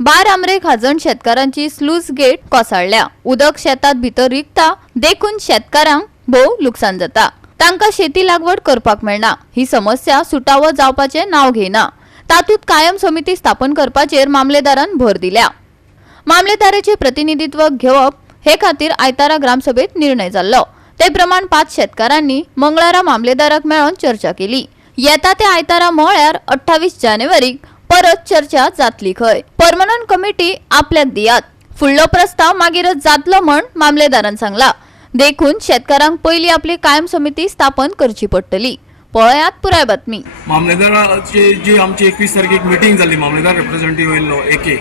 बार Amre खाजण शेतकारांची स्लूज gate कोसळल्या। उदक शेतात भितर रिगता देखून शेतकारांक भोव लुकसाण जाता। तांकां शेती लागवड करपाक मेळना। ही समस्या सुटावो जावपाचे नाव घेना। तातूंत कायम समिती स्थापन करपाचेर मामलेदारान भर दिल्या। मामलेदाराचे प्रतिनिधित्व घेवप हे खातीर आयतारा ग्रामसभेत निर्णय जाल्लो। ते प्रमाण 5 शेतकारांनी मंगळारा मामलेदाराक मेळोन चर्चा केली। येता ते आयतारा म्हळ्यार 28 जानेवारीक परत चर्चा जातली खंय। परमनंट कमिटी आपल्याक दियात। फुडलो प्रस्ताव मागीरच जातलो म्हण मामलेदारान सांगला। देखून शेतकारांक पयली आपली कायम समिती स्थापन करची पडटली। पळयात पुराय बातमी। मामलेदाराची जी आमची 21 तारखेक मिटींग जाल्ली, मामलेदार रिप्रेझेंटेटिव्ह येयल्लो एके,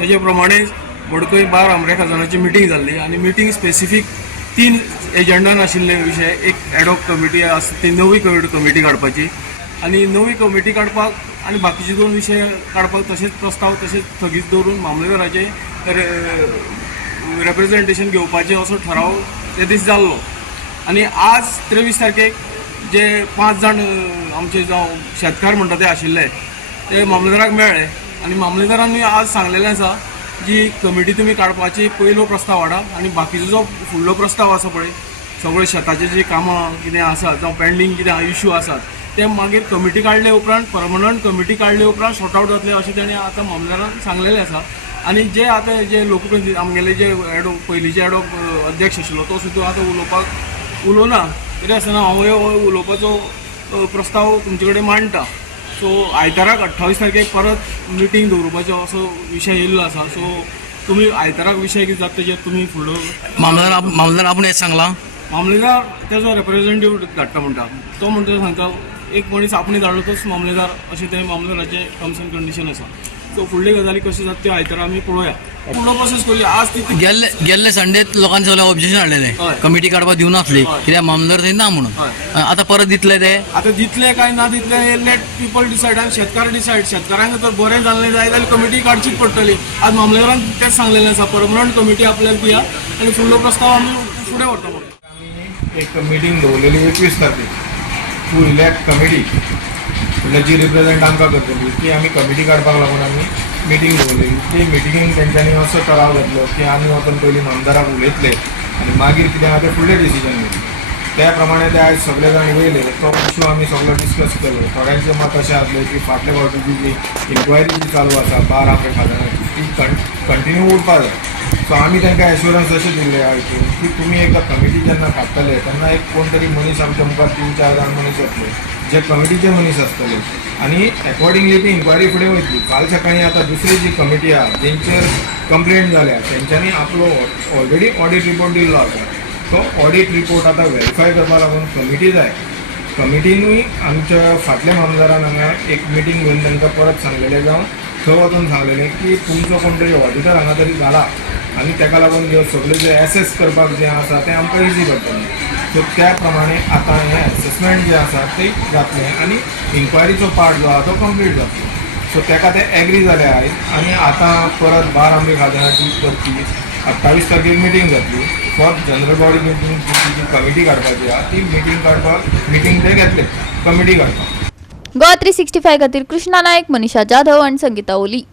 तेजे प्रमाणे मडकय बार आमरे खाजणाची मिटींग जाल्ली आनी मिटींग स्पेसिफीक 3 एजेंडान आशिल्ले विशय। एक एडॉक कमिटी आसा ती नवी कमिटी काडपाची आनी नवी कमिटी काडपाक आनी बाकीचे 2 विशय काडपाक, तशेंच प्रस्ताव तशेंच स्थगीत दवरून मामलेदाराचे रिप्रेझेंटेशन घेवपाचें असो ठराव ते दीस जाल्लो। आनी आज 23 तारखेक जे 5 जाण आमचे जावं शेतकार म्हणटा ते आशिल्ले ते मामलेदाराक मेळ्ळे आनी मामलेदारांनी आज सांगलेलें आसा जी कमिटी तुमी काडपाची पयलो प्रस्ताव हाडा आनी बाकीचो जो फुडलो प्रस्ताव आसा पळय, सगळे शेताचे जी कामां कितें आसात जावं पेंडींग कितें इश्यू आसात ते मागीर कमिटी काडले उपरांत, परमनंट कमिटी काडले उपरांत सॉर्ट आउट जातले अशें तेणें आतां मामलेदारान सांगलेलें आसा। आनी जे आतां जे लोकप्रतिनिधी आमगेले जे पयलींचे एडॉक अध्यक्ष आशिल्लो तो सुद्दां आतां उलोवना, कितें आसतना हांव उलोवपाचो प्रस्ताव तुमचे कडेन मांडटा। सो आयताराक 28 तारखेक परत मिटींग दवरपाचो असो विशय येयल्लो आसा। सो तुमी आयताराक विशय कितें जाता तेजेर तुमी फुडलो मामलेदार आपण हेच सांगला। मामलेदार तेजो रिप्रेझेंटेटिव्ह धाडटा म्हणटा, तो म्हणटा सांगता एक मनीस आपणे धाडलो तोच मामलेदार अशें ते मामलेदाराचे टर्म्स एंड कंडिशन आसा। सो फुडली गजाली कशी जाता त्यो आयतारा आमी पळोवया, फुडलो प्रोसेस करूया। आज ती गेल्ले संडेत लोकांनी सगळे ऑब्जेक्शन हाडलेले, कमिटी काडपाक दिवनासली कित्याक मामलेदार थंय ना म्हणून। आता परत दितले ते, आता दितले काय ना दितले हे लेट पीपल डिसायड आनी शेतकार डिसायड। शेतकारांक जर बरें जाल्लें जाय जाल्यार कमिटी काडचीच पडटली। आज मामलेदारान तेच सांगलेलें आसा, परमनंट कमिटी आपल्याक दिया आनी फुडलो प्रस्ताव आमी फुडें व्हरता म्हणून। एक मीटिंग दवरलेली 21 तारखेक टू इलेक्ट कमिटी, म्हणल्यार जी रिप्रेझेंट आमकां करतली ती आमी कमिटी काडपाक लागून आमी मिटींग दवरलेली। ती मिटिंगेन तेंच्यांनी असो ठराव घेतलो की आमी वचून पयलीं आमदाराक उलयतले आनी मागीर कितें आहा तें फुडलें डिसिजन घेतलें। त्या प्रमाणे ते आयज सगळे जाण येयले, तो इशू आमी सगळो डिस्कस केलो। थोड्यांचें मत अशें आसलें की फाटल्या फावटीची जी इन्क्वायरी जी चालू आसा बार आमरे खाजणाची ती कंटिन्यू उरपाक जाय। सो आमी तांकां एश्युरन्स अशें दिल्ले आयकून की तुमी एकदा कमिटी जेन्ना काडटले तेन्ना एक कोण तरी मनीस आमच्या मुखार 3-4 जाण मनीस येतले जे कमिटीचे मनीस आसतले आनी अकॉर्डिंगली ती इन्क्वायरी फुडें वयतली। काल सकाळीं आतां दुसरी जी कमिटी आहा जेंचेर कंप्लेंट जाल्या तेंच्यांनी आपलो ऑलरेडी ऑडिट रिपोर्ट दिल्लो आसा। तो ऑडिट रिपोर्ट आतां व्हेरीफाय करपा लागून कमिटी जाय। कमिटीनूय आमच्या फाटल्या मामलेदारान हांगा एक मिटींग घेवन तांकां परत सांगलेलें जावं थंय वचून सांगलेलें की तुमचो कोण तरी ऑडिटर हांगा तरी जाला आनी ताका लागून ह्यो सगळे जे एसेस करपाक जें आसा तें आमकां इजी पडटलें। सो त्या प्रमाणे आतां हें एसेसमेंट जें आसा तें जातलें आनी इन्क्वायरीचो पार्ट जो आहा तो कंप्लीट जातलो। सो ताका ते एग्री जाले आयज आनी आतां परत बार आमरे खाजणाची परती 28 तारखेक मिटींग जातली फॉर जनरल बॉडी मिटींग। जी कमिटी काडपाची आहा ती मिटींग ते घेतले कमिटी काडपाक। गोवा 365 खातीर कृष्णा नायक, मनीषा जाधव आनी संगीता ओली।